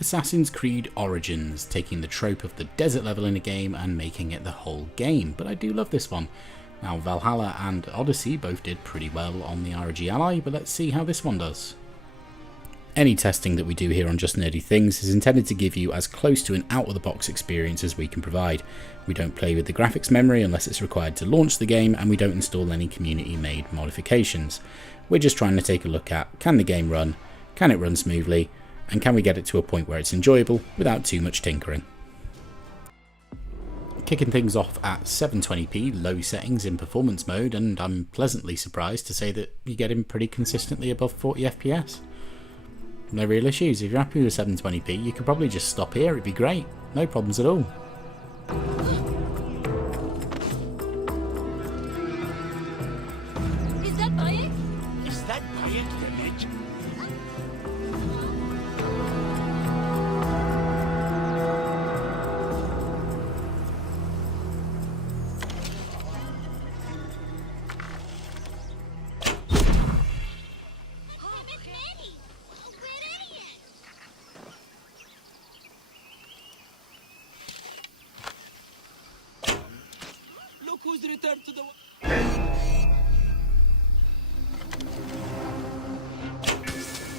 Assassin's Creed Origins, taking the trope of the desert level in a game and making it the whole game, but I do love this one. Now Valhalla and Odyssey both did pretty well on the ROG Ally, but let's see how this one does. Any testing that we do here on Just Nerdy Things is intended to give you as close to an out-of-the-box experience as we can provide. We don't play with the graphics memory unless it's required to launch the game, and we don't install any community-made modifications. We're just trying to take a look at, can the game run, can it run smoothly, and can we get it to a point where it's enjoyable without too much tinkering. Kicking things off at 720p low settings in performance mode, and I'm pleasantly surprised to say that you get him pretty consistently above 40 FPS. No real issues. If you're happy with 720p, you could probably just stop here, it'd be great. No problems at all. Is that Bayek? Is that Bayek the legend? Look who's returned to the...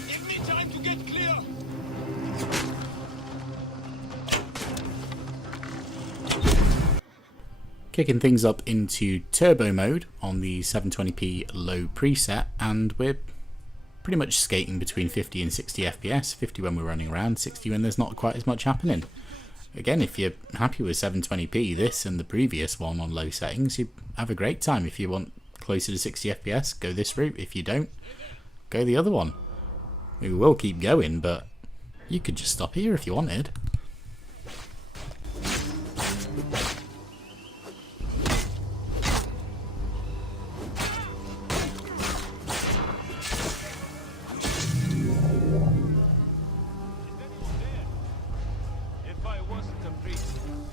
Give me time to get clear! Kicking things up into turbo mode on the 720p low preset, and we're pretty much skating between 50 and 60 FPS, 50 when we're running around, 60 when there's not quite as much happening. Again, if you're happy with 720p, this and the previous one on low settings, you have a great time. If you want closer to 60 FPS, go this route. If you don't, go the other one. We will keep going, but you could just stop here if you wanted.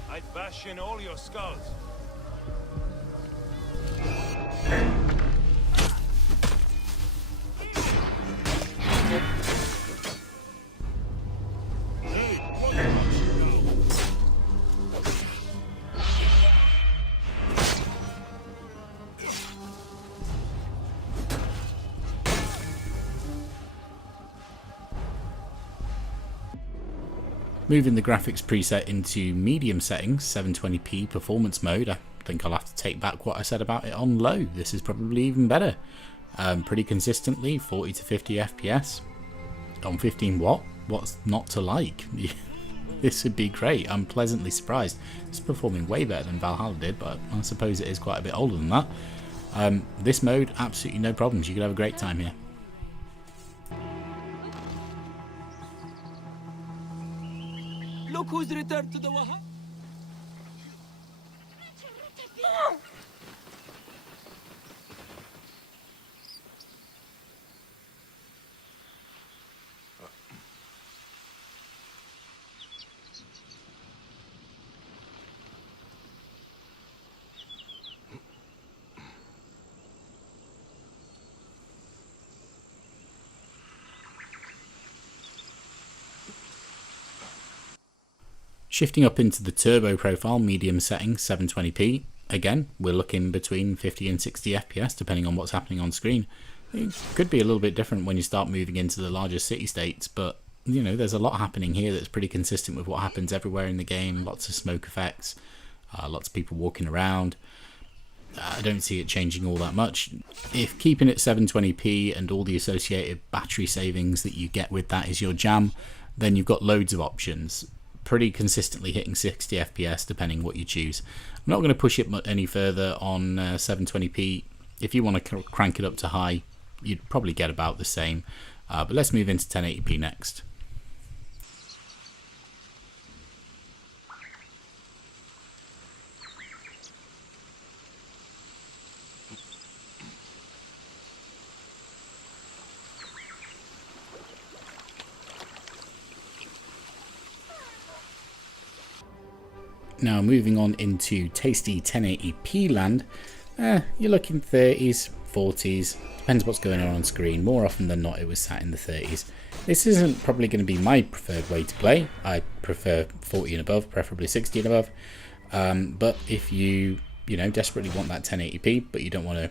I'd bash in all your skulls. Hey, what the Moving the graphics preset into medium settings, 720p performance mode. I think I'll have to take back what I said about it on low. This is probably even better. Pretty consistently, 40 to 50 FPS. On 15 watt, what's not to like? This would be great. I'm pleasantly surprised. It's performing way better than Valhalla did, but I suppose it is quite a bit older than that. This mode, absolutely no problems. You could have a great time here. Look who's returned to the Waha. Shifting up into the turbo profile, medium settings, 720p. Again, we're looking between 50 and 60 FPS depending on what's happening on screen. It could be a little bit different when you start moving into the larger city-states, but you know, there's a lot happening here that's pretty consistent with what happens everywhere in the game. Lots of smoke effects, lots of people walking around. I don't see it changing all that much. If keeping it 720p and all the associated battery savings that you get with that is your jam, then you've got loads of options. Pretty consistently hitting 60 FPS depending what you choose. I'm not going to push it any further on 720p. If you want to crank it up to high, you'd probably get about the same. But let's move into 1080p next. Now moving on into tasty 1080p land, you're looking 30s, 40s, depends what's going on screen. More often than not it was sat in the 30s. This isn't probably going to be my preferred way to play. I prefer 40 and above, preferably 60 and above. But if you desperately want that 1080p, but you don't want to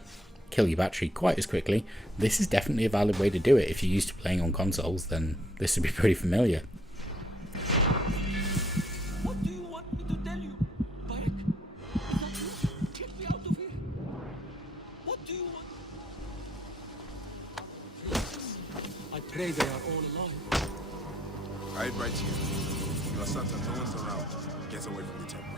kill your battery quite as quickly, this is definitely a valid way to do it. If you're used to playing on consoles, then this would be pretty familiar. What do you want me to tell you? Barak, is that you? Get me out of here. What do you want? I pray they are all alive. Right here. Your sons are no one's around. Get away from the temple.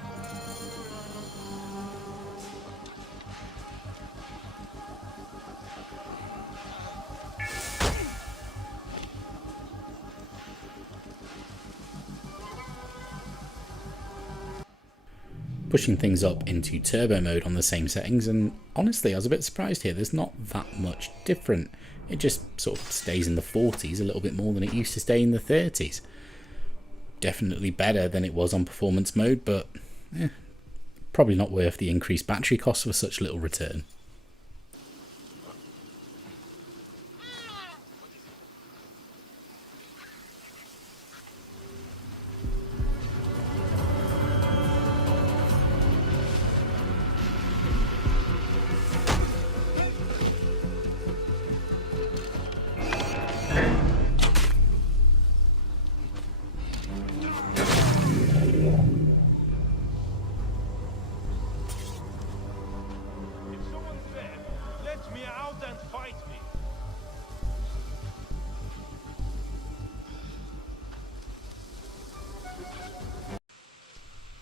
Pushing things up into turbo mode on the same settings, and honestly I was a bit surprised here. There's not that much different. It just sort of stays in the 40s a little bit more than it used to stay in the 30s. Definitely better than it was on performance mode, but probably not worth the increased battery cost for such little return.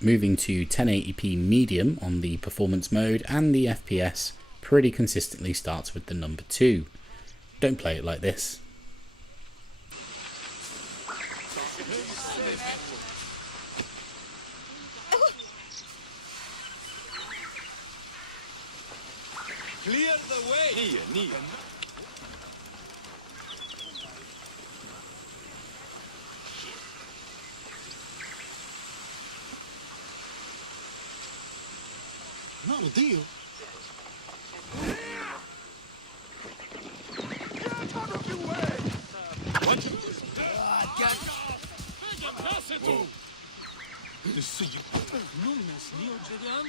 Moving to 1080p medium on the performance mode, and the FPS pretty consistently starts with the number 2. Don't play it like this. Clear the way. Near. Not a deal. Get out of your way! What? Whoa. See you. Nunes, Neo Gideon.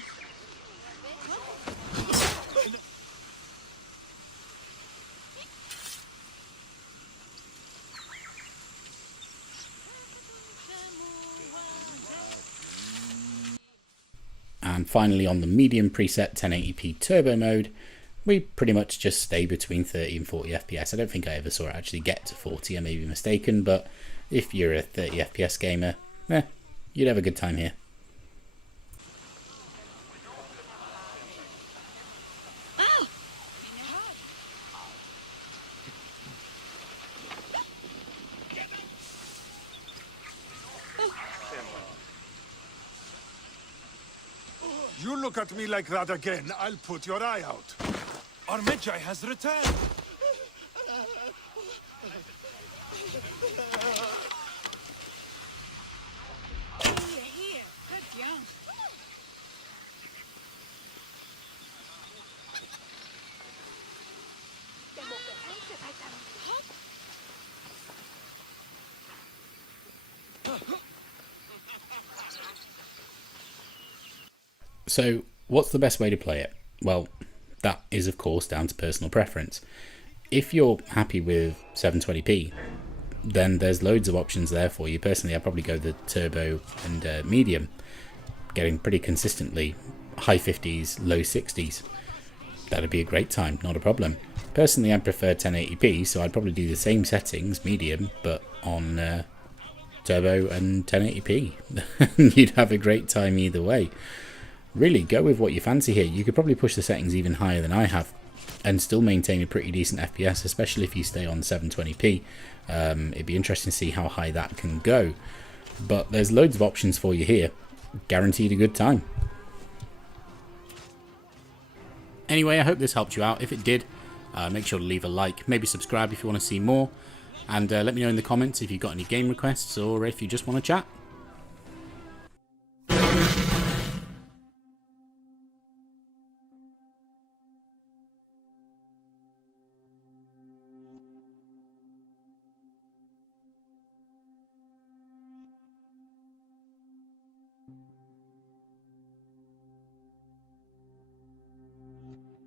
And finally, on the medium preset 1080p turbo mode, we pretty much just stay between 30 and 40 FPS. I don't think I ever saw it actually get to 40, I may be mistaken, but if you're a 30 FPS gamer, you'd have a good time here. You look at me like that again, I'll put your eye out. Our Magi has returned. Here, good young. So, what's the best way to play it? Well, that is of course down to personal preference. If you're happy with 720p, then there's loads of options there for you. Personally, I'd probably go the turbo and medium, getting pretty consistently high 50s, low 60s. That'd be a great time, not a problem. Personally, I prefer 1080p, so I'd probably do the same settings, medium, but on turbo and 1080p. You'd have a great time either way. Really, go with what you fancy here. You could probably push the settings even higher than I have and still maintain a pretty decent FPS, especially if you stay on 720p. It'd be interesting to see how high that can go. But there's loads of options for you here. Guaranteed a good time. Anyway, I hope this helped you out. If it did, make sure to leave a like, maybe subscribe if you want to see more, and let me know in the comments if you've got any game requests or if you just want to chat.